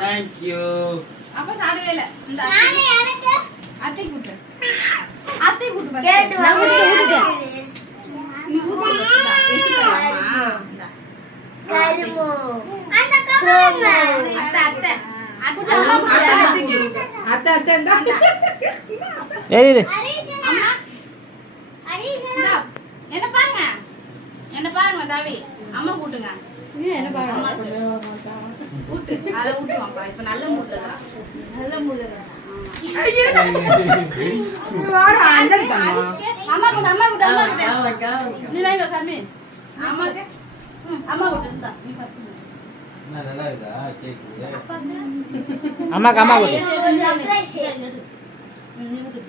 Thank you. அப்ப சாடவே இல்ல. இந்த அத்தை கூட்டு. அத்தை கூட்டு பஸ். நான் ஊட்டு. நீ ஊட்டு. வெச்சுக்கலாமா? கருமோ. அந்த கருமோ. அத்தை. அத்தை இந்த. ஏய் இது. அம்மா. அரிஷனா. என்ன பாருங்க. என்ன பாருங்க தாவி. அம்மா கூட்டுங்க. நீ என்ன பாருங்க. ஊட்டு. அத ஊட்டுவாப்பா. இப்ப நல்ல மூட்ல இருக்கா. நல்ல மூட்ல இருக்கா. வாடா அஞ்சடி தம்மா. அம்மா கூட்டு. நீ வாங்க சாமி. அம்மாக்கு. அம்மா கூட்டு இந்தா. நீ பாத்து. நல்லா இருக்கா கேக்கு. அம்மாக்கு அம்மா கூட்டு.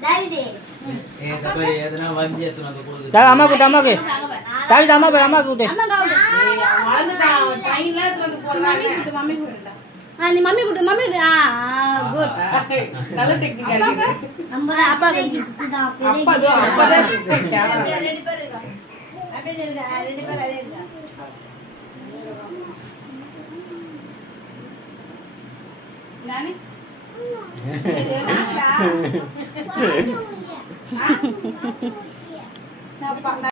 தாவிதே. தப்பே எதனா வந்து எத்தன வந்து கொடுங்க. தாவி அம்மா கூட்டு அம்மாக்கு. தாவி அம்மா கூட்டு. அம்மா காவுது. வாழ்ந்துடா ட்ரெயின்ல வந்து போறாங்க. மம்மி கூட்டுடா. நீ மம்மி கூட்டு. Mummy good. நல்ல டெக்னிக்கல். அப்பா குத்துடா. அப்பா கேமரா. ரெடி பாருங்க. அப்படியே இருங்க. ரெடி பாருங்க. நானே நானடா.